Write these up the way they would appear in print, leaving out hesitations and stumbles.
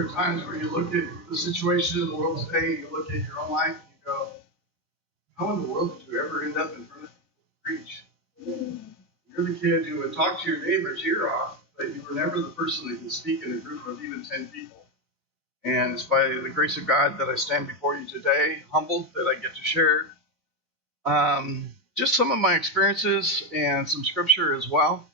There are times where you look at the situation in the world today, you look at your own life, and you go, how in the world did you ever end up in front of people to preach? You're the kid who would talk to your neighbor's ear off, but you were never the person that could speak in a group of even 10 people. And it's by the grace of God that I stand before you today, humbled that I get to share just some of my experiences and some scripture as well.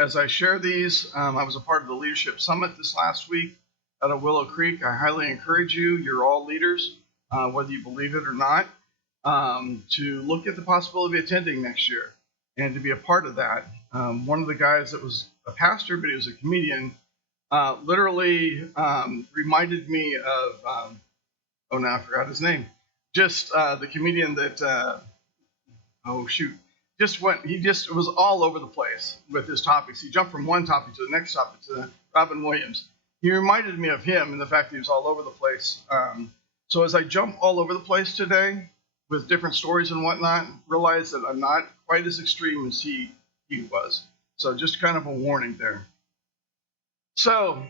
As I share these, I was a part of the Leadership Summit this last week out of Willow Creek. I highly encourage you, you're all leaders, whether you believe it or not, to look at the possibility of attending next year and to be a part of that. One of the guys that was a pastor, but he was a comedian, literally reminded me of, oh, now I forgot his name, just the comedian that, he just was all over the place with his topics. He jumped from one topic to the next topic to Robin Williams. He reminded me of him and the fact that he was all over the place. So as I jump all over the place today with different stories and whatnot, realize that I'm not quite as extreme as he was. So just kind of a warning there. So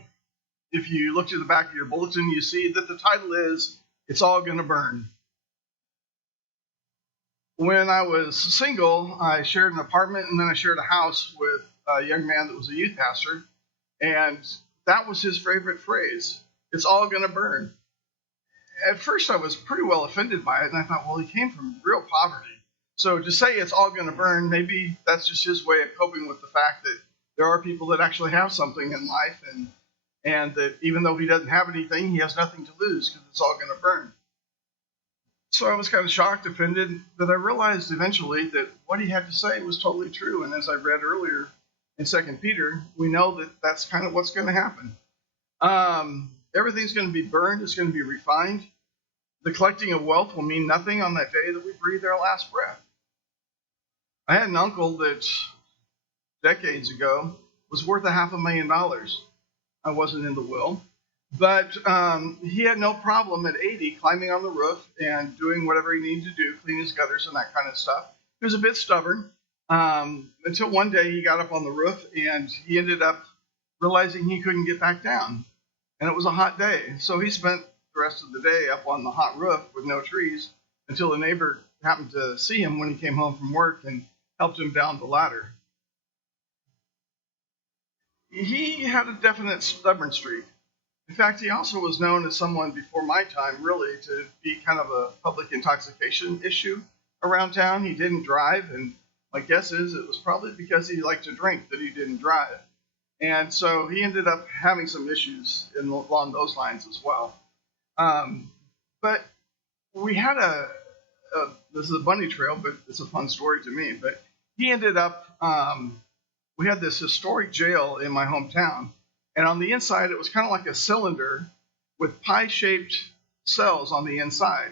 if you look to the back of your bulletin, you see that the title is, It's All Gonna Burn. When I was single, I shared an apartment and then I shared a house with a young man that was a youth pastor. And that was his favorite phrase. It's all gonna burn. At first I was pretty well offended by it, and I thought, well, he came from real poverty. So to say it's all gonna burn, maybe that's just his way of coping with the fact that there are people that actually have something in life, and that even though he doesn't have anything, he has nothing to lose because it's all gonna burn. So I was kind of shocked, offended, but I realized eventually that what he had to say was totally true. And as I read earlier in 2 Peter, we know that that's kind of what's going to happen. Everything's going to be burned. It's going to be refined. The collecting of wealth will mean nothing on that day that we breathe our last breath. I had an uncle that decades ago was worth $500,000. I wasn't in the will. But he had no problem at 80 climbing on the roof and doing whatever he needed to do, clean his gutters and that kind of stuff. He was a bit stubborn until one day he got up on the roof and he ended up realizing he couldn't get back down. And it was a hot day. So he spent the rest of the day up on the hot roof with no trees until a neighbor happened to see him when he came home from work and helped him down the ladder. He had a definite stubborn streak. In fact, he also was known as someone before my time, really, to be kind of a public intoxication issue around town. He didn't drive, and my guess is it was probably because he liked to drink that he didn't drive. And so he ended up having some issues along those lines as well. But we had this is a bunny trail, but it's a fun story to me. But he ended up, we had this historic jail in my hometown. And on the inside, it was kind of like a cylinder with pie-shaped cells on the inside.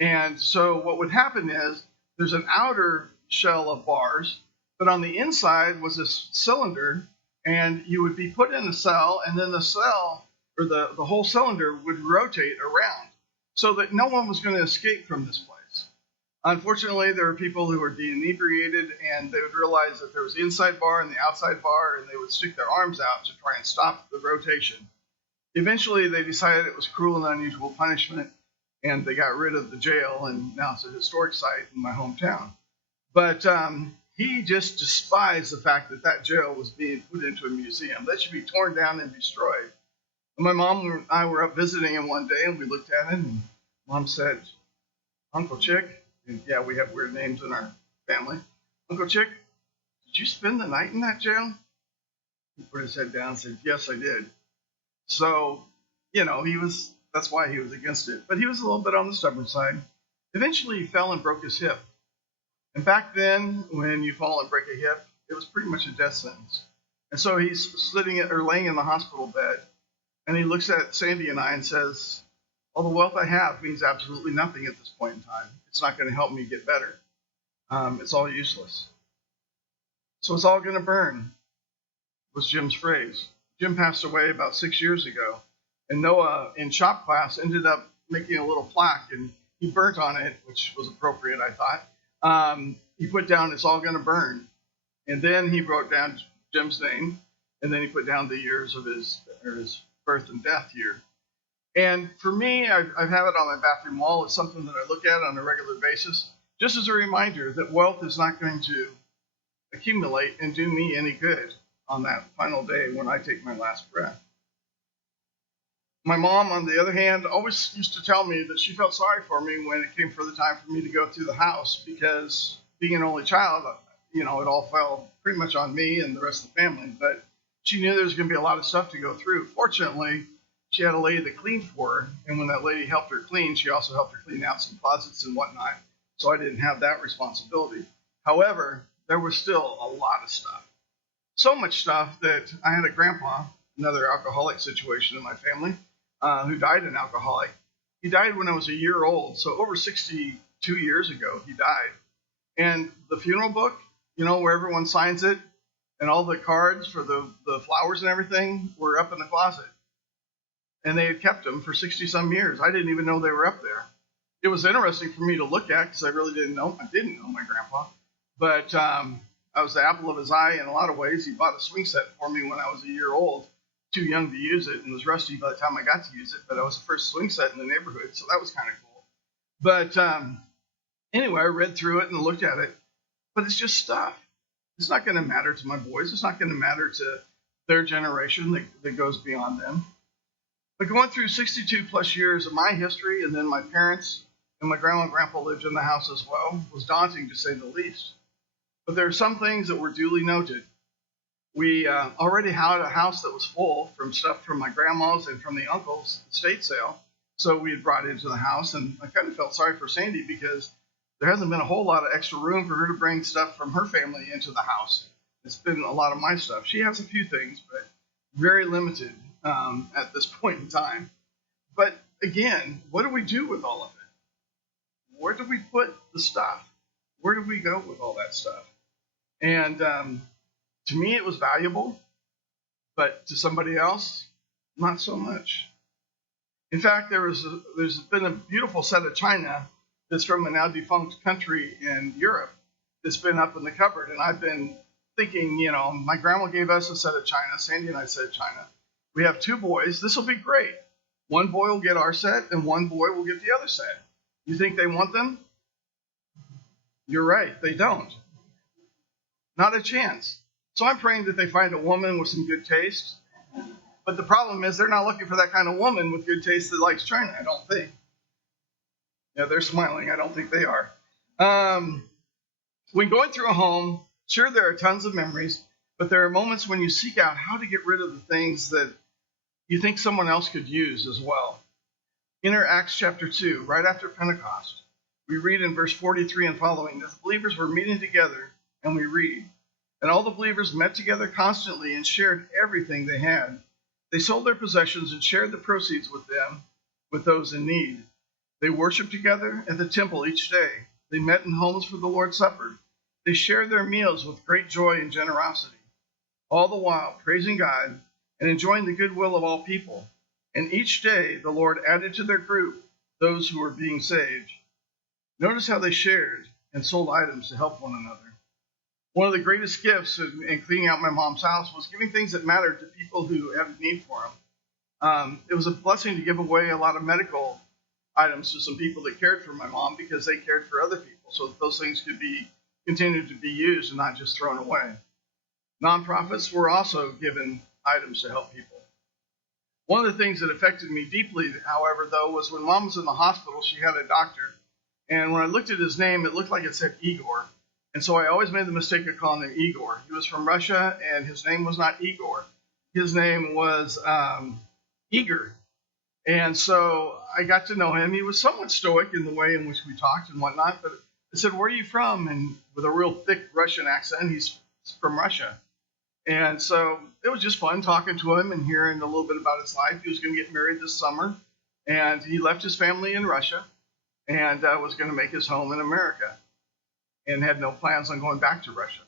And so what would happen is there's an outer shell of bars, but on the inside was this cylinder, and you would be put in a cell, and then the cell, or the whole cylinder, would rotate around so that no one was going to escape from this place. Unfortunately, there were people who were de-inebriated, and they would realize that there was the inside bar and the outside bar, and they would stick their arms out to try and stop the rotation. Eventually, they decided it was cruel and unusual punishment, and they got rid of the jail, and now it's a historic site in my hometown. But he just despised the fact that that jail was being put into a museum. That should be torn down and destroyed. And my mom and I were up visiting him one day, and we looked at him, and Mom said, "Uncle Chick," and yeah, we have weird names in our family. "Uncle Chick, did you spend the night in that jail?" He put his head down and said, "Yes, I did." So, that's why he was against it. But he was a little bit on the stubborn side. Eventually, he fell and broke his hip. And back then, when you fall and break a hip, it was pretty much a death sentence. And so he's laying in the hospital bed, and he looks at Sandy and I and says, "All the wealth I have means absolutely nothing at this point in time. It's not going to help me get better. It's all useless." So it's all going to burn, was Jim's phrase. Jim passed away about 6 years ago, and Noah in shop class ended up making a little plaque, and he burnt on it, which was appropriate, I thought. He put down, "It's all going to burn." And then he wrote down Jim's name, and then he put down the years of his birth and death year. And for me, I've had it on my bathroom wall. It's something that I look at on a regular basis, just as a reminder that wealth is not going to accumulate and do me any good on that final day when I take my last breath. My mom, on the other hand, always used to tell me that she felt sorry for me when it came for the time for me to go through the house, because being an only child, it all fell pretty much on me and the rest of the family. But she knew there was going to be a lot of stuff to go through. Fortunately, she had a lady that cleaned for her, and when that lady helped her clean, she also helped her clean out some closets and whatnot, so I didn't have that responsibility. However, there was still a lot of stuff. So much stuff that I had a grandpa, another alcoholic situation in my family, who died an alcoholic. He died when I was a year old, so over 62 years ago he died. And the funeral book, where everyone signs it, and all the cards for the flowers and everything were up in the closet. And they had kept them for 60-some years. I didn't even know they were up there. It was interesting for me to look at because I really didn't know. I didn't know my grandpa. But I was the apple of his eye in a lot of ways. He bought a swing set for me when I was a year old, too young to use it, and was rusty by the time I got to use it. But I was the first swing set in the neighborhood, so that was kind of cool. But anyway, I read through it and looked at it. But it's just stuff. It's not going to matter to my boys. It's not going to matter to their generation that goes beyond them. But going through 62 plus years of my history, and then my parents and my grandma and grandpa lived in the house as well, was daunting to say the least. But there are some things that were duly noted. We already had a house that was full from stuff from my grandma's and from the uncle's estate sale. So we had brought into the house, and I kind of felt sorry for Sandy because there hasn't been a whole lot of extra room for her to bring stuff from her family into the house. It's been a lot of my stuff. She has a few things, but very limited at this point in time. But again, what do we do with all of it? Where do we put the stuff? Where do we go with all that stuff? And to me, it was valuable, but to somebody else, not so much. In fact, there's been a beautiful set of china that's from a now defunct country in Europe that's been up in the cupboard, and I've been thinking, my grandma gave us a set of china. Sandy and I said china. We have 2 boys. This will be great. One boy will get our set, and one boy will get the other set. You think they want them? You're right, they don't. Not a chance. So I'm praying that they find a woman with some good taste. But the problem is they're not looking for that kind of woman with good taste that likes china, I don't think. Yeah, they're smiling. I don't think they are. When going through a home, sure, there are tons of memories, but there are moments when you seek out how to get rid of the things that you think someone else could use as well. Enter Acts chapter 2, right after Pentecost. We read in verse 43 and following that the believers were meeting together, and we read, and all the believers met together constantly and shared everything they had. They sold their possessions and shared the proceeds with those in need. They worshiped together at the temple each day. They met in homes for the Lord's Supper. They shared their meals with great joy and generosity, all the while praising God and enjoying the goodwill of all people. And each day the Lord added to their group those who were being saved. Notice how they shared and sold items to help one another. One of the greatest gifts in cleaning out my mom's house was giving things that mattered to people who had a need for them. It was a blessing to give away a lot of medical items to some people that cared for my mom because they cared for other people, so that those things could be continued to be used and not just thrown away. Nonprofits were also given items to help people. One of the things that affected me deeply, however, though, was when Mom was in the hospital, she had a doctor. And when I looked at his name, it looked like it said Igor. And so I always made the mistake of calling him Igor. He was from Russia, and his name was not Igor. His name was Igor. And so I got to know him. He was somewhat stoic in the way in which we talked and whatnot. But I said, "Where are you from?" And with a real thick Russian accent, he's from Russia. And so it was just fun talking to him and hearing a little bit about his life. He was going to get married this summer, and he left his family in Russia and was going to make his home in America and had no plans on going back to Russia.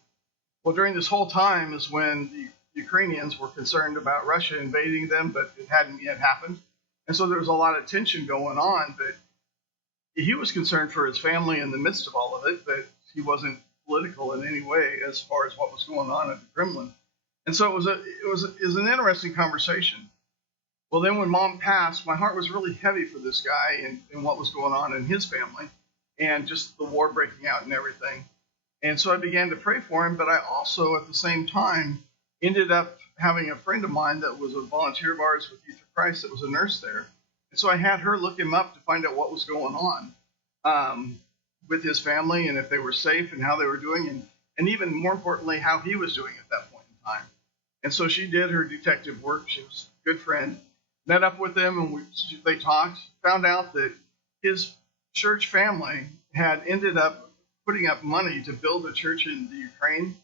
Well, during this whole time is when the Ukrainians were concerned about Russia invading them, but it hadn't yet happened. And so there was a lot of tension going on, but he was concerned for his family in the midst of all of it, but he wasn't political in any way as far as what was going on at the Kremlin. And so it was an interesting conversation. Well, then when Mom passed, my heart was really heavy for this guy and what was going on in his family and just the war breaking out and everything. And so I began to pray for him, but I also, at the same time, ended up having a friend of mine that was a volunteer of ours with Youth for Christ that was a nurse there. And so I had her look him up to find out what was going on with his family and if they were safe and how they were doing, and even more importantly, how he was doing at that point in time. And so she did her detective work. She was a good friend. Met up with them, and they talked, found out that his church family had ended up putting up money to build a church in the Ukraine,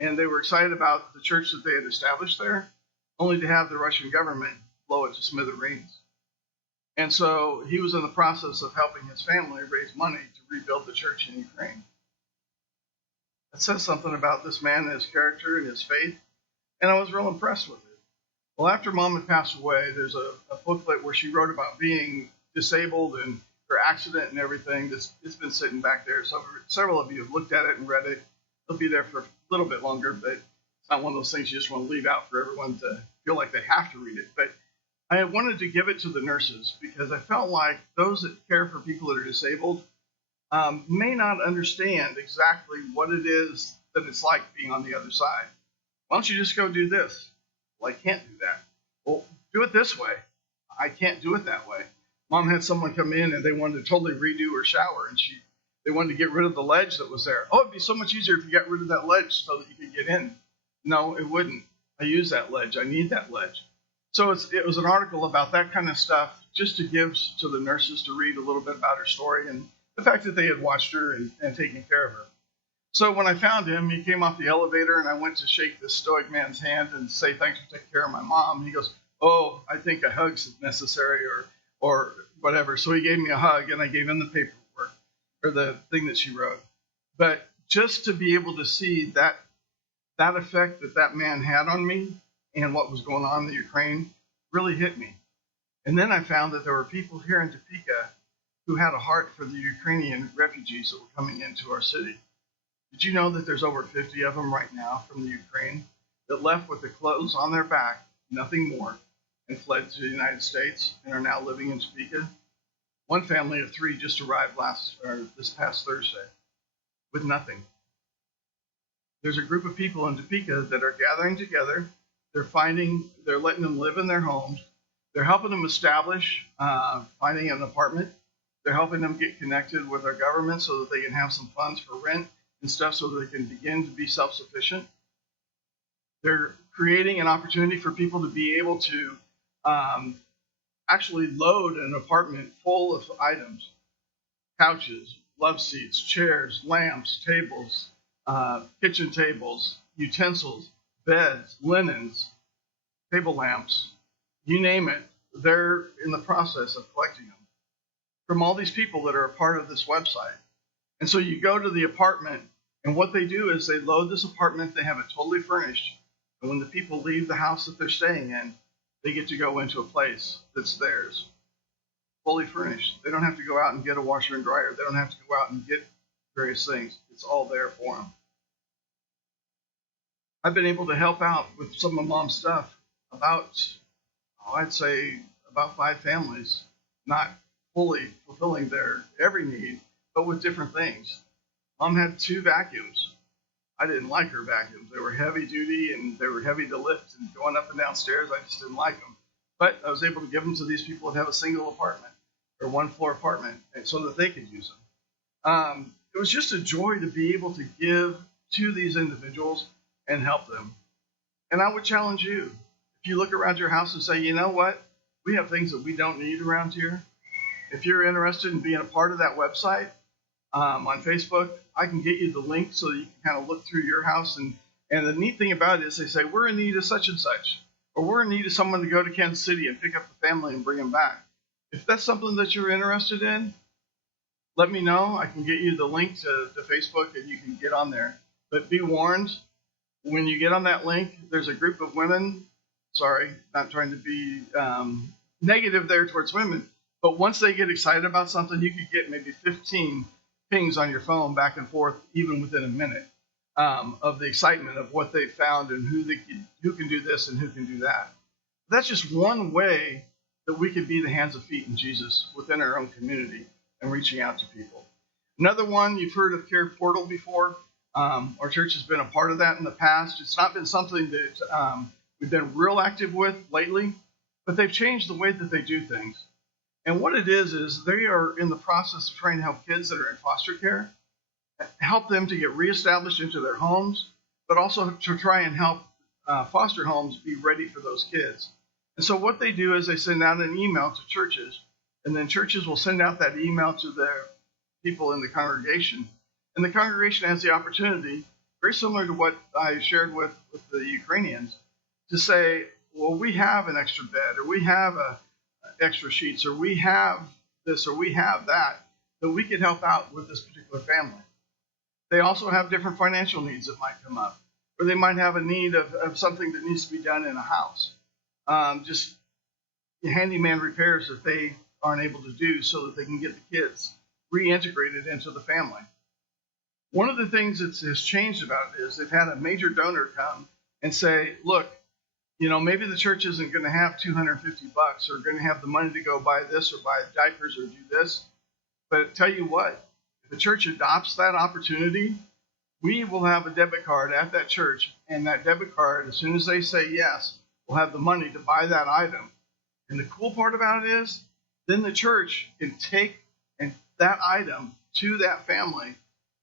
and they were excited about the church that they had established there, only to have the Russian government blow it to smithereens. And so he was in the process of helping his family raise money to rebuild the church in Ukraine. That says something about this man and his character and his faith, and I was real impressed with it. Well, after Mom had passed away, there's a booklet where she wrote about being disabled and her accident and everything. It's been sitting back there. So several of you have looked at it and read it. It'll be there for a little bit longer, but it's not one of those things you just want to leave out for everyone to feel like they have to read it. But I wanted to give it to the nurses because I felt like those that care for people that are disabled may not understand exactly what it is that it's like being on the other side. Why don't you just go do this? Well, I can't do that. Well, do it this way. I can't do it that way. Mom had someone come in and they wanted to totally redo her shower, and they wanted to get rid of the ledge that was there. Oh, it'd be so much easier if you got rid of that ledge so that you could get in. No, it wouldn't. I use that ledge. I need that ledge. So it was an article about that kind of stuff, just to give to the nurses to read a little bit about her story and the fact that they had watched her and taken care of her. So when I found him, he came off the elevator, and I went to shake this stoic man's hand and say thanks for taking care of my mom. He goes, "Oh, I think a hug's necessary or whatever." So he gave me a hug, and I gave him the paperwork or the thing that she wrote. But just to be able to see that effect that man had on me and what was going on in the Ukraine really hit me. And then I found that there were people here in Topeka who had a heart for the Ukrainian refugees that were coming into our city. Did you know that there's over 50 of them right now from the Ukraine that left with the clothes on their back, nothing more, and fled to the United States and are now living in Topeka? One family of 3 just arrived this past Thursday with nothing. There's a group of people in Topeka that are gathering together. They're letting them live in their homes. They're helping them establish, finding an apartment. They're helping them get connected with our government so that they can have some funds for rent and stuff so that they can begin to be self-sufficient. They're creating an opportunity for people to be able to actually load an apartment full of items: couches, love seats, chairs, lamps, tables, kitchen tables, utensils, beds, linens, table lamps, you name it. They're in the process of collecting them from all these people that are a part of this website. And so you go to the apartment, and what they do is they load this apartment. They have it totally furnished. And when the people leave the house that they're staying in, they get to go into a place that's theirs, fully furnished. They don't have to go out and get a washer and dryer. They don't have to go out and get various things. It's all there for them. I've been able to help out with some of Mom's stuff I'd say about 5 families, not fully fulfilling their every need, but with different things. Mom had 2 vacuums. I didn't like her vacuums. They were heavy duty and they were heavy to lift, and going up and down stairs, I just didn't like them. But I was able to give them to these people that have a single apartment or 1-floor apartment, and so that they could use them. It was just a joy to be able to give to these individuals and help them. And I would challenge you, if you look around your house and say, you know what, we have things that we don't need around here. If you're interested in being a part of that website on Facebook, I can get you the link so that you can kind of look through your house. And the neat thing about it is they say, we're in need of such and such, or we're in need of someone to go to Kansas City and pick up the family and bring them back. If that's something that you're interested in, let me know. I can get you the link to Facebook and you can get on there. But be warned, when you get on that link, there's a group of women. Sorry, not trying to be negative there towards women, but once they get excited about something, you could get maybe 15 pings on your phone back and forth, even within a minute, of the excitement of what they found and who can do this and who can do that. That's just one way that we could be the hands and feet in Jesus within our own community and reaching out to people. Another one, you've heard of Care Portal before. Our church has been a part of that in the past. It's not been something that we've been real active with lately, but they've changed the way that they do things. And what it is they are in the process of trying to help kids that are in foster care, help them to get reestablished into their homes, but also to try and help foster homes be ready for those kids. And so what they do is they send out an email to churches, and then churches will send out that email to their people in the congregation. And the congregation has the opportunity, very similar to what I shared with the Ukrainians, to say, well, we have an extra bed, or we have extra sheets, or we have this, or we have that we could help out with this particular family. They also have different financial needs that might come up, or they might have a need of something that needs to be done in a house. Just handyman repairs that they aren't able to do so that they can get the kids reintegrated into the family. One of the things that has changed about it is they've had a major donor come and say, look, maybe the church isn't going to have $250 or going to have the money to go buy this or buy diapers or do this. But tell you what, if the church adopts that opportunity, we will have a debit card at that church, and that debit card, as soon as they say yes, will have the money to buy that item. And the cool part about it is, then the church can take that item to that family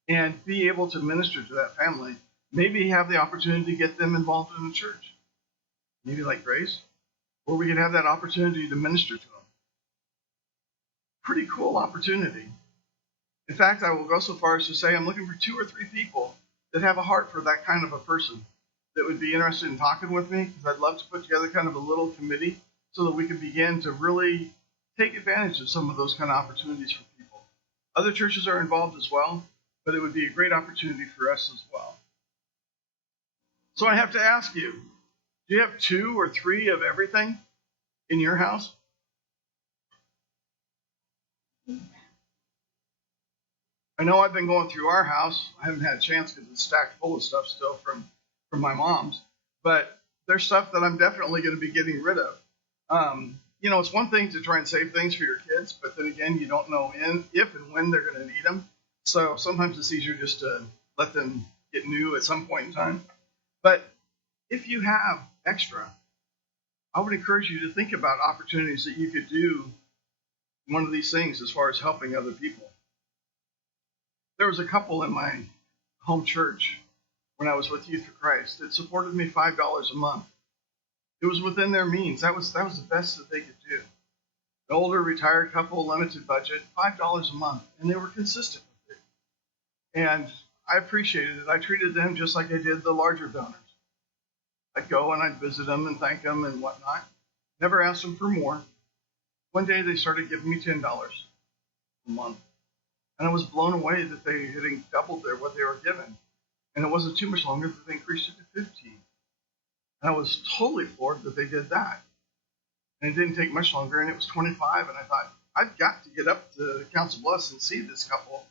and be able to minister to that family. Maybe have the opportunity to get them involved in the church. Maybe like Grace, or we could have that opportunity to minister to them. Pretty cool opportunity. In fact, I will go so far as to say I'm looking for 2 or 3 people that have a heart for that kind of a person that would be interested in talking with me, because I'd love to put together kind of a little committee so that we can begin to really take advantage of some of those kind of opportunities for people. Other churches are involved as well, but it would be a great opportunity for us as well. So I have to ask you, do you have 2 or 3 of everything in your house? I know I've been going through our house. I haven't had a chance because it's stacked full of stuff still from my mom's, but there's stuff that I'm definitely going to be getting rid of. It's one thing to try and save things for your kids, but then again, you don't know if and when they're going to need them. So sometimes it's easier just to let them get new at some point in time. But if you have extra, I would encourage you to think about opportunities that you could do one of these things as far as helping other people. There was a couple in my home church when I was with Youth for Christ that supported me $5 a month. It was within their means. That was the best that they could do. An older retired couple, limited budget, $5 a month, and they were consistent with it. And I appreciated it. I treated them just like I did the larger donors. I'd go and I'd visit them and thank them and whatnot. Never asked them for more. One day they started giving me $10 a month. And I was blown away that they had doubled what they were given. And it wasn't too much longer that they increased it to 15. And I was totally floored that they did that. And it didn't take much longer, and it was 25. And I thought, I've got to get up to Council Bluffs and see this couple.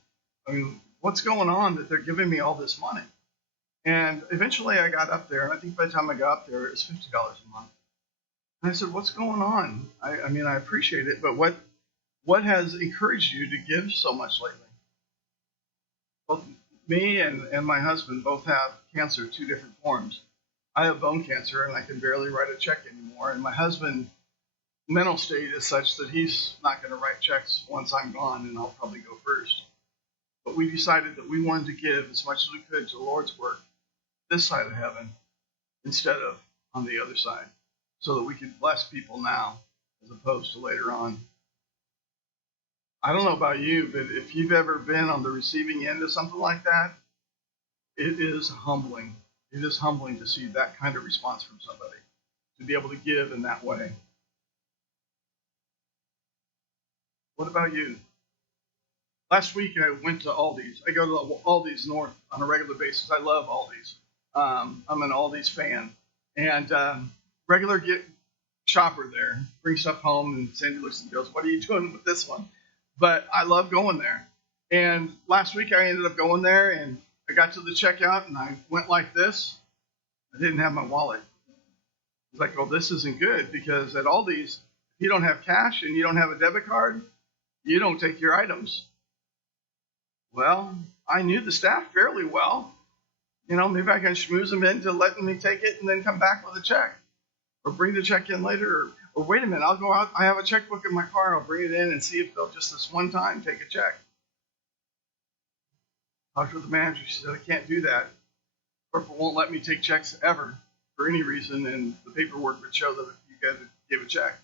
I mean, what's going on that they're giving me all this money? And eventually I got up there, and I think by the time I got up there, it was $50 a month. And I said, what's going on? I mean, I appreciate it, but what has encouraged you to give so much lately? Both me and my husband both have cancer, 2 different forms. I have bone cancer, and I can barely write a check anymore. And my husband's mental state is such that he's not going to write checks once I'm gone, and I'll probably go first. But we decided that we wanted to give as much as we could to the Lord's work this side of heaven instead of on the other side, so that we could bless people now as opposed to later on. I don't know about you, but if you've ever been on the receiving end of something like that, it is humbling. It is humbling to see that kind of response from somebody, to be able to give in that way. What about you? Last week I went to Aldi's. I go to Aldi's North on a regular basis. I love Aldi's. I'm an Aldi's fan. And regular shopper there, brings stuff home, and Sandy looks and goes, what are you doing with this one? But I love going there. And last week I ended up going there, and I got to the checkout, and I went like this. I didn't have my wallet. He's like, well, this isn't good because at Aldi's, if you don't have cash and you don't have a debit card, you don't take your items. Well, I knew the staff fairly well. Maybe I can schmooze them into letting me take it and then come back with a check, or bring the check in later, or wait a minute, I'll go out. I have a checkbook in my car. I'll bring it in and see if they'll just this one time take a check. Talked with the manager. She said, I can't do that. Corporate won't let me take checks ever for any reason, and the paperwork would show that you got to give a check.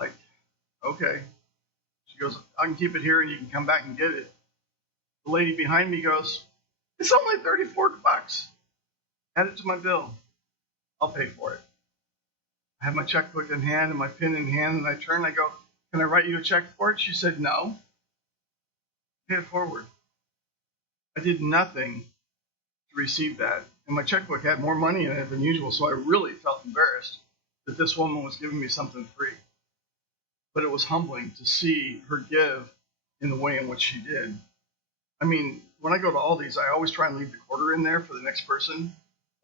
Like, okay. She goes, I can keep it here and you can come back and get it. The lady behind me goes, it's only $34. Add it to my bill. I'll pay for it. I have my checkbook in hand and my pen in hand, and I turn and I go, can I write you a check for it? She said, no. Pay it forward. I did nothing to receive that. And my checkbook had more money in it than usual, so I really felt embarrassed that this woman was giving me something free. But it was humbling to see her give in the way in which she did. I mean, when I go to Aldi's, I always try and leave the quarter in there for the next person,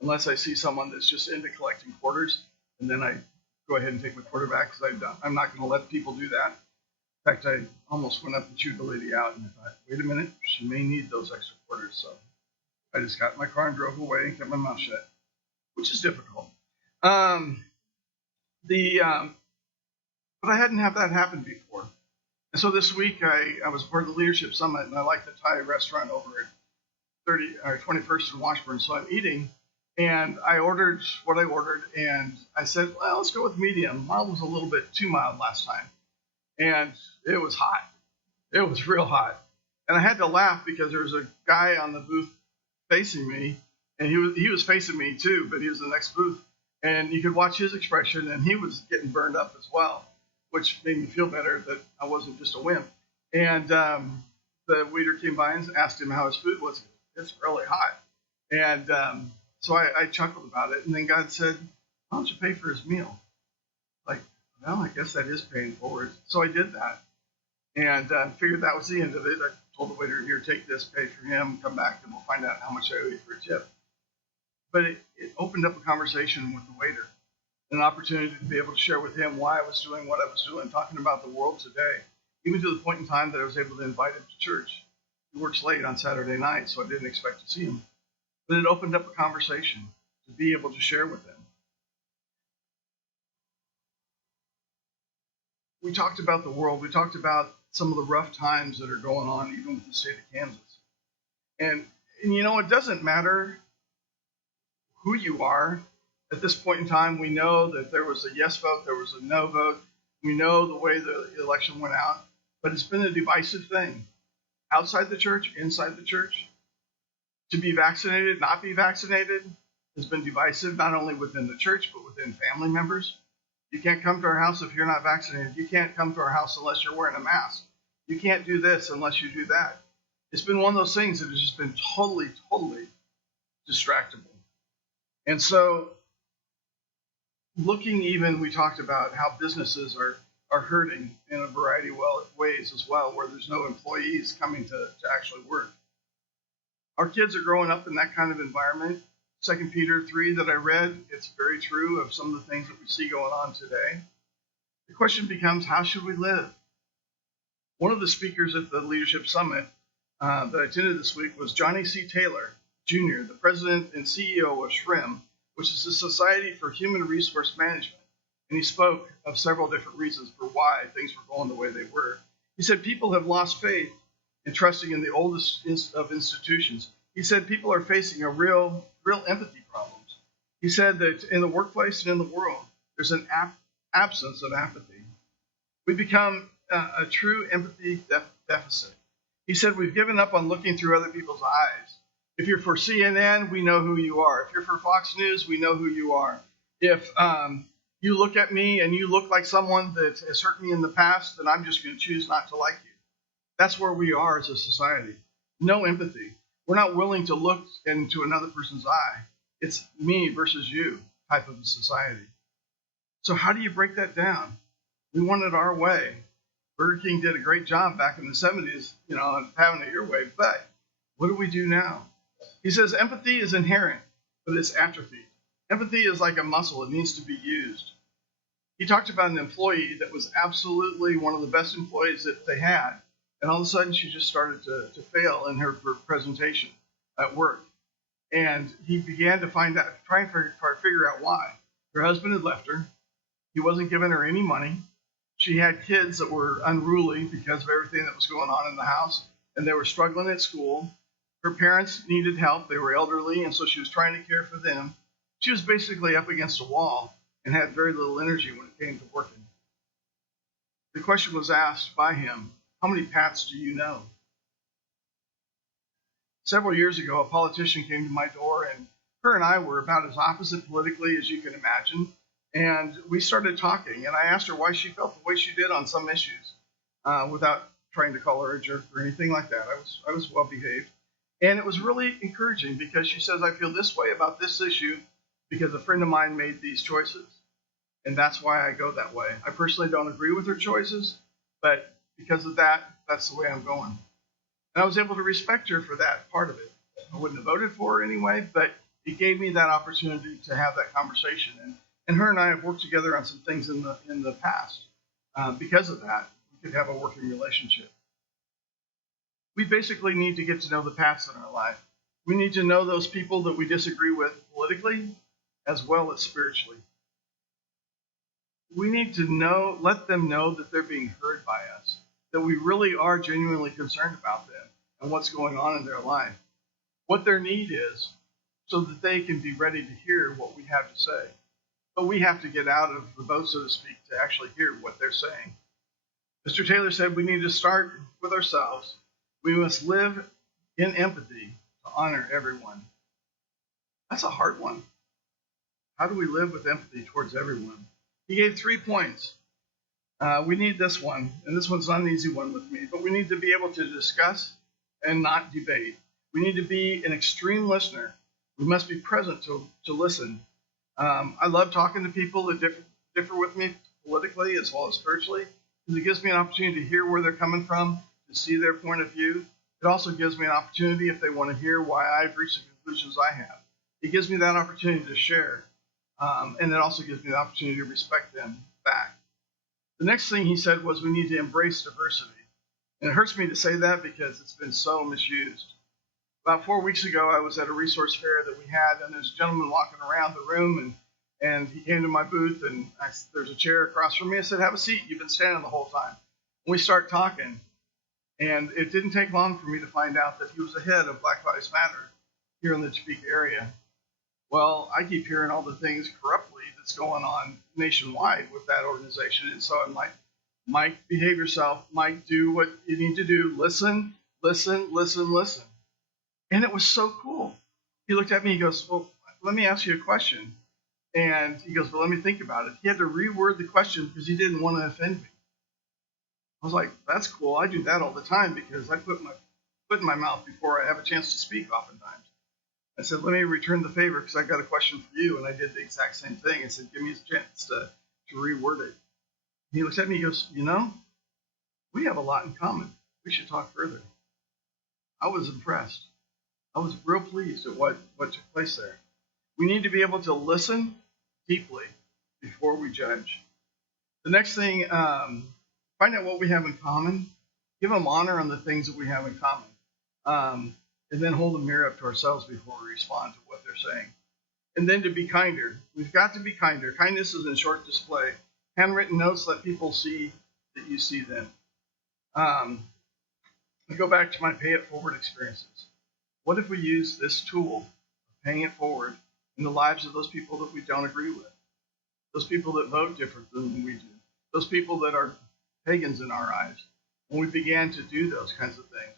unless I see someone that's just into collecting quarters, and then I go ahead and take my quarter back because I'm not going to let people do that. In fact, I almost went up and chewed the lady out, and I thought, wait a minute, she may need those extra quarters. So I just got in my car and drove away and kept my mouth shut, which is difficult. But I hadn't had that happen before. And so this week I was part of the leadership summit, and I like the Thai restaurant over at 21st and Washburn. So I'm eating, and I ordered what I ordered, and I said, well, let's go with medium. Mild was a little bit too mild last time. And it was hot. It was real hot. And I had to laugh because there was a guy on the booth facing me, and he was facing me too, but he was in the next booth. And you could watch his expression, and he was getting burned up as well, which made me feel better that I wasn't just a wimp. And the waiter came by and asked him how his food was. It's really hot. And so I chuckled about it. And then God said, why don't you pay for his meal? Like, well, I guess that is paying forward. So I did that. And figured that was the end of it. I told the waiter, here, take this, pay for him, come back, and we'll find out how much I owe you for a tip. But it opened up a conversation with the waiter, an opportunity to be able to share with him why I was doing what I was doing, talking about the world today, even to the point in time that I was able to invite him to church. He works late on Saturday night, so I didn't expect to see him. But it opened up a conversation to be able to share with him. We talked about the world. We talked about some of the rough times that are going on, even with the state of Kansas. And it doesn't matter who you are. At this point in time, we know that there was a yes vote, there was a no vote. We know the way the election went out, but it's been a divisive thing. Outside the church, inside the church. To be vaccinated, not be vaccinated has been divisive, not only within the church, but within family members. You can't come to our house if you're not vaccinated. You can't come to our house unless you're wearing a mask. You can't do this unless you do that. It's been one of those things that has just been totally, totally distractible. And so we talked about how businesses are hurting in a variety of ways as well, where there's no employees coming to actually work. Our kids are growing up in that kind of environment. 2 Peter 3 that I read, it's very true of some of the things that we see going on today. The question becomes, how should we live? One of the speakers at the Leadership Summit that I attended this week was Johnny C. Taylor, Jr., the president and CEO of SHRM, which is the Society for Human Resource Management. And he spoke of several different reasons for why things were going the way they were. He said people have lost faith in trusting in the oldest of institutions. He said people are facing a real empathy problems. He said that in the workplace and in the world, there's an absence of apathy. We become a true empathy deficit. He said we've given up on looking through other people's eyes. If you're for CNN, we know who you are. If you're for Fox News, we know who you are. If you look at me and you look like someone that has hurt me in the past, then I'm just going to choose not to like you. That's where we are as a society. No empathy. We're not willing to look into another person's eye. It's me versus you type of a society. So how do you break that down? We want it our way. Burger King did a great job back in the 70s, having it your way. But what do we do now? He says empathy is inherent, but it's atrophied. Empathy is like a muscle. It needs to be used. He talked about an employee that was absolutely one of the best employees that they had. And all of a sudden, she just started to fail in her presentation at work. And he began to try and figure out why. Her husband had left her. He wasn't giving her any money. She had kids that were unruly because of everything that was going on in the house, and they were struggling at school. Her parents needed help. They were elderly, and so she was trying to care for them. She was basically up against a wall and had very little energy when it came to working. The question was asked by him, how many Pats do you know? Several years ago, a politician came to my door, and her and I were about as opposite politically as you can imagine. And we started talking, and I asked her why she felt the way she did on some issues, without trying to call her a jerk or anything like that. I was well behaved. And it was really encouraging because she says, I feel this way about this issue because a friend of mine made these choices. And that's why I go that way. I personally don't agree with her choices, but because of that, that's the way I'm going. And I was able to respect her for that part of it. I wouldn't have voted for her anyway, but it gave me that opportunity to have that conversation. And her and I have worked together on some things in the past. Because of that, we could have a working relationship. We basically need to get to know the Pats in our life. We need to know those people that we disagree with politically as well as spiritually. We need to let them know that they're being heard by us, that we really are genuinely concerned about them and what's going on in their life, what their need is, so that they can be ready to hear what we have to say. But we have to get out of the boat, so to speak, to actually hear what they're saying. Mr. Taylor said we need to start with ourselves. We must live in empathy to honor everyone. That's a hard one. How do we live with empathy towards everyone? He gave 3 points. We need this one, and this one's not an easy one with me, but we need to be able to discuss and not debate. We need to be an extreme listener. We must be present to listen. I love talking to people that differ with me politically as well as spiritually, because it gives me an opportunity to hear where they're coming from, to see their point of view. It also gives me an opportunity, if they want to hear why I've reached the conclusions I have. It gives me that opportunity to share, and it also gives me the opportunity to respect them back. The next thing he said was we need to embrace diversity. And it hurts me to say that because it's been so misused. About 4 weeks ago, I was at a resource fair that we had, and there's a gentleman walking around the room, and he came to my booth, and there's a chair across from me. I said, have a seat. You've been standing the whole time. And we start talking, and it didn't take long for me to find out that he was the head of Black Lives Matter here in the Topeka area. Well, I keep hearing all the things corruptly that's going on nationwide with that organization, and so I'm like, Mike, behave yourself. Mike, do what you need to do. Listen, listen, listen, listen. And it was so cool. He looked at me, he goes, well, let me ask you a question. And he goes, well, let me think about it. He had to reword the question because he didn't want to offend me. I was like, that's cool. I do that all the time because I put my foot in my mouth before I have a chance to speak oftentimes. I said, let me return the favor because I got a question for you. And I did the exact same thing. I said, give me a chance to reword it. He looks at me, he goes, we have a lot in common. We should talk further. I was impressed. I was real pleased at what took place there. We need to be able to listen deeply before we judge. The next thing, find out what we have in common. Give them honor on the things that we have in common. And then hold a mirror up to ourselves before we respond to what they're saying. And then to be kinder. We've got to be kinder. Kindness is in short display. Handwritten notes let people see that you see them. I go back to my pay it forward experiences. What if we use this tool of paying it forward in the lives of those people that we don't agree with? Those people that vote different than we do. Those people that are pagans in our eyes. When we began to do those kinds of things.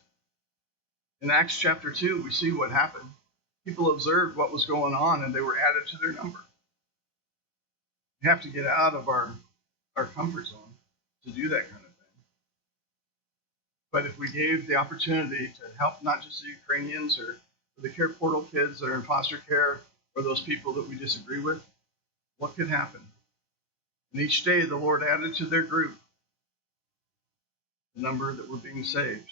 In Acts chapter 2, we see what happened. People observed what was going on, and they were added to their number. We have to get out of our comfort zone to do that kind of thing. But if we gave the opportunity to help not just the Ukrainians or the Care Portal kids that are in foster care or those people that we disagree with, what could happen? And each day the Lord added to their group the number that were being saved.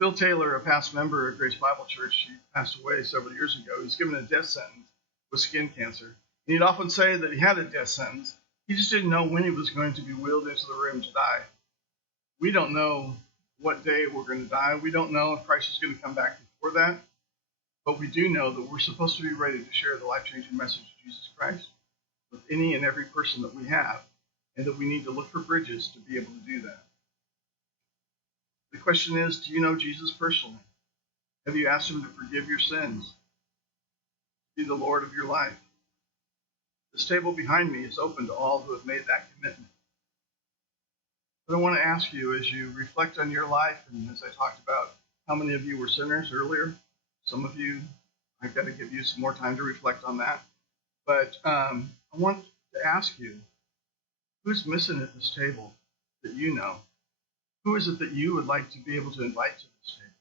Bill Taylor, a past member of Grace Bible Church, he passed away several years ago. He was given a death sentence with skin cancer. And he'd often say that he had a death sentence. He just didn't know when he was going to be wheeled into the room to die. We don't know what day we're going to die. We don't know if Christ is going to come back before that. But we do know that we're supposed to be ready to share the life-changing message of Jesus Christ with any and every person that we have, and that we need to look for bridges to be able to do that. The question is, do you know Jesus personally? Have you asked him to forgive your sins? Be the Lord of your life? This table behind me is open to all who have made that commitment. But I want to ask you, as you reflect on your life, and as I talked about how many of you were sinners earlier, some of you, I've got to give you some more time to reflect on that. But I want to ask you, who's missing at this table that you know? Who is it that you would like to be able to invite to this table?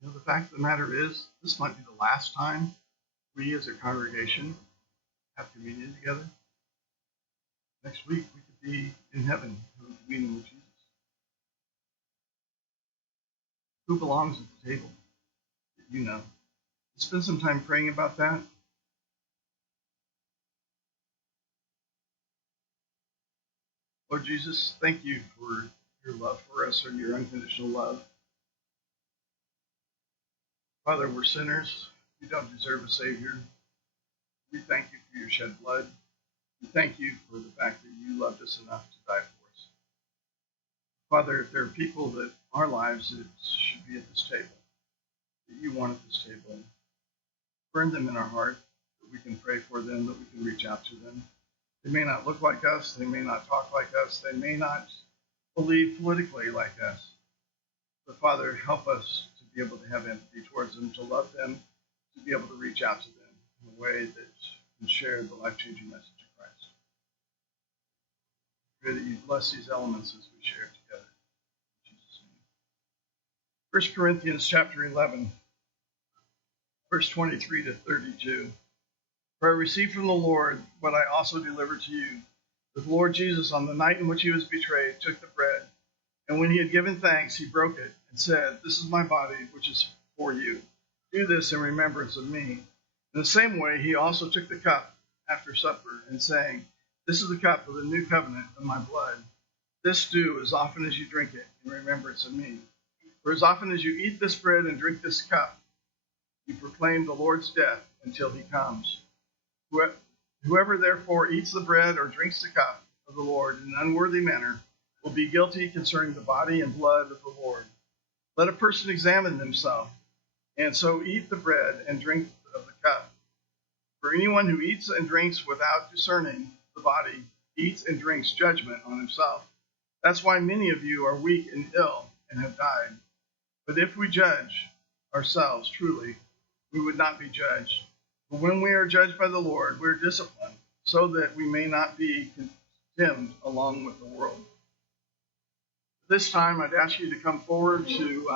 You know, the fact of the matter is, this might be the last time we as a congregation have communion together. Next week, we could be in heaven having communion with Jesus. Who belongs at the table that you know? Spend some time praying about that. Lord Jesus, thank you for your love for us and your unconditional love. Father, we're sinners. We don't deserve a Savior. We thank you for your shed blood. We thank you for the fact that you loved us enough to die for us. Father, if there are people that our lives that should be at this table, that you want at this table, burn them in our heart, that we can pray for them, that we can reach out to them. They may not look like us. They may not talk like us. They may not believe politically like us. But Father, help us to be able to have empathy towards them, to love them, to be able to reach out to them in a way that can share the life-changing message of Christ. I pray that you bless these elements as we share together. In Jesus' name. 1 Corinthians chapter 11, verse 23 to 32. For I received from the Lord what I also delivered to you. The Lord Jesus, on the night in which he was betrayed, took the bread, and when he had given thanks, he broke it and said, "This is my body, which is for you. Do this in remembrance of me." In the same way, he also took the cup after supper, and saying, "This is the cup of the new covenant of my blood. This do as often as you drink it in remembrance of me. For as often as you eat this bread and drink this cup, you proclaim the Lord's death until he comes. Whoever therefore eats the bread or drinks the cup of the Lord in an unworthy manner will be guilty concerning the body and blood of the Lord. Let a person examine himself, and so eat the bread and drink of the cup. For anyone who eats and drinks without discerning the body eats and drinks judgment on himself. That's why many of you are weak and ill and have died. But if we judge ourselves truly, we would not be judged. But when we are judged by the Lord, we are disciplined, so that we may not be condemned along with the world. This time, I'd ask you to come forward to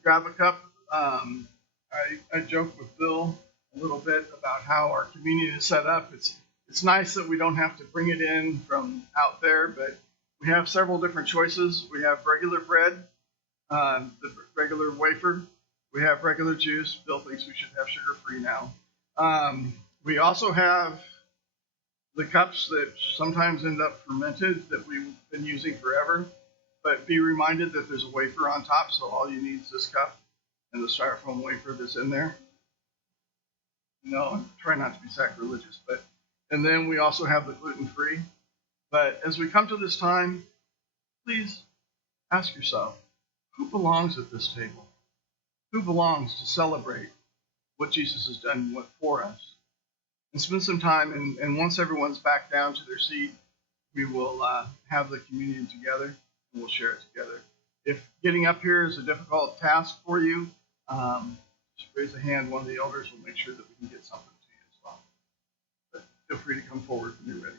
grab a cup. I joked with Bill a little bit about how our communion is set up. It's nice that we don't have to bring it in from out there, but we have several different choices. We have regular bread, the regular wafer. We have regular juice. Bill thinks we should have sugar-free now. We also have the cups that sometimes end up fermented that we've been using forever. But be reminded that there's a wafer on top, so all you need is this cup and the styrofoam wafer that's in there. No, try not to be sacrilegious. And then we also have the gluten-free. But as we come to this time, please ask yourself, who belongs at this table? Who belongs to celebrate what Jesus has done for us? And spend some time, and once everyone's back down to their seat, we will have the communion together, and we'll share it together. If getting up here is a difficult task for you, just raise a hand. One of the elders will make sure that we can get something to you as well. But feel free to come forward when you're ready.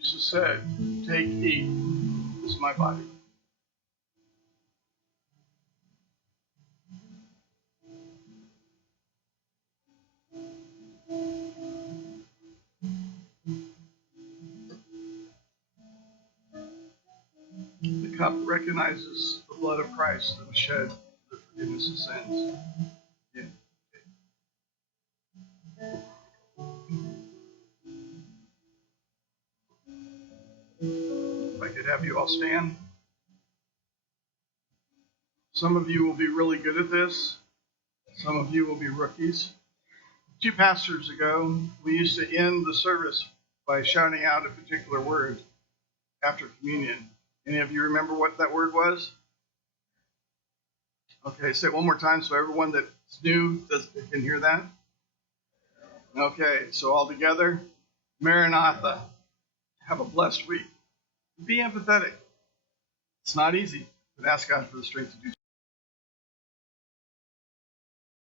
Jesus said, take, eat, this is my body. The cup recognizes the blood of Christ that was shed for the forgiveness of sins. Yeah. If I could have you all stand. Some of you will be really good at this. Some of you will be rookies. 2 pastors ago, we used to end the service by shouting out a particular word after communion. Any of you remember what that word was? Okay, say it one more time so everyone that's new can hear that. Okay, so all together, Maranatha. Have a blessed week. Be empathetic. It's not easy, but ask God for the strength to do so.